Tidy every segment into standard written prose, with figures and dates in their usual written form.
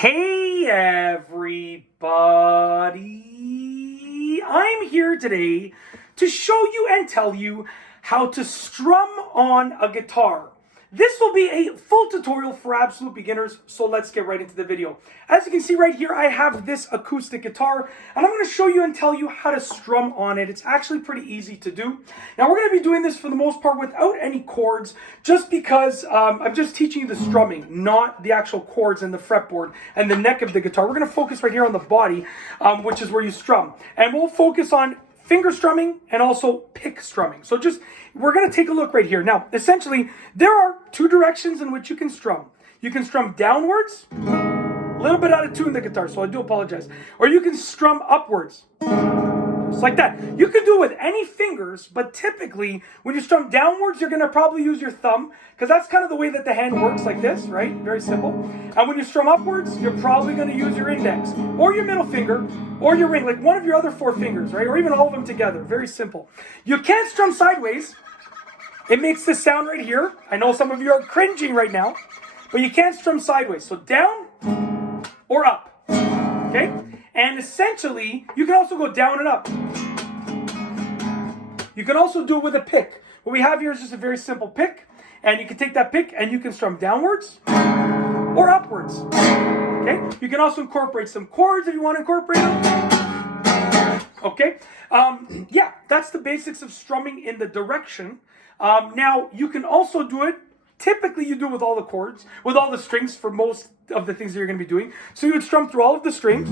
Hey everybody! I'm here today to show you and tell you how to strum on a guitar. This will be a full tutorial for absolute beginners, so let's get right into the video. As you can see right here, I have this acoustic guitar, and I'm going to show you and tell you how to strum on it. It's actually pretty easy to do. Now, we're going to be doing this for the most part without any chords, just because I'm just teaching you the strumming, not the actual chords and the fretboard and the neck of the guitar. We're going to focus right here on the body, which is where you strum. And we'll focus on finger strumming and also pick strumming. So we're going to take a look right here. Now, essentially, there are two directions in which you can strum. You can strum downwards, a little bit out of tune the guitar, so I do apologize. Or you can strum upwards, just like that. You can do it with any fingers, but typically, when you strum downwards, you're going to probably use your thumb, because that's kind of the way that the hand works, like this, right? Very simple. And when you strum upwards, you're probably going to use your index, or your middle finger, or your ring, like one of your other four fingers, right? Or even all of them together. Very simple. You can't strum sideways. It makes this sound right here. I know some of you are cringing right now, but you can't strum sideways. So down or up, okay? And essentially, you can also go down and up. You can also do it with a pick. What we have here is just a very simple pick, and you can take that pick and you can strum downwards or upwards, okay? You can also incorporate some chords if you want to incorporate them, okay? Yeah, that's the basics of strumming in the direction. Now, you can also do it, typically you do it with all the chords, with all the strings for most of the things that you're going to be doing. So you would strum through all of the strings,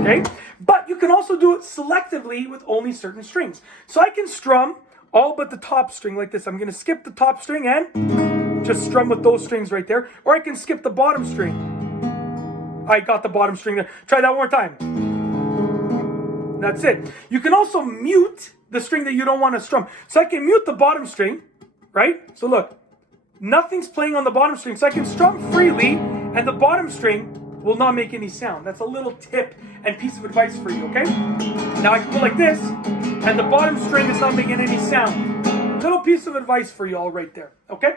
okay? But you can also do it selectively with only certain strings. So I can strum all but the top string like this. I'm going to skip the top string and just strum with those strings right there. Or I can skip the bottom string. I got the bottom string there. Try that one more time. That's it. You can also mute the string that you don't want to strum. So I can mute the bottom string, right? So look, nothing's playing on the bottom string. So I can strum freely and the bottom string will not make any sound. That's a little tip and piece of advice for you, okay? Now I can go like this and the bottom string is not making any sound. Little piece of advice for you all right there, okay?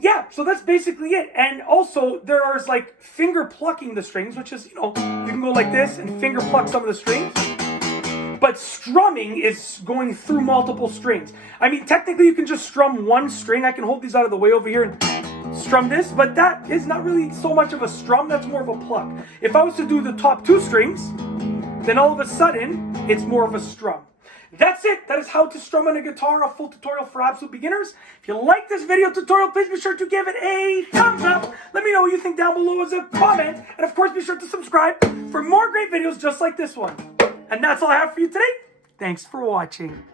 Yeah, so that's basically it. And also there's like finger plucking the strings, which is, you can go like this and finger pluck some of the strings. But strumming is going through multiple strings. I mean, technically you can just strum one string. I can hold these out of the way over here and strum this, but that is not really so much of a strum. That's more of a pluck. If I was to do the top two strings, then all of a sudden it's more of a strum. That's it. That is how to strum on a guitar, a full tutorial for absolute beginners. If you like this video tutorial, please be sure to give it a thumbs up. Let me know what you think down below as a comment. And of course, be sure to subscribe for more great videos just like this one. And that's all I have for you today. Thanks for watching.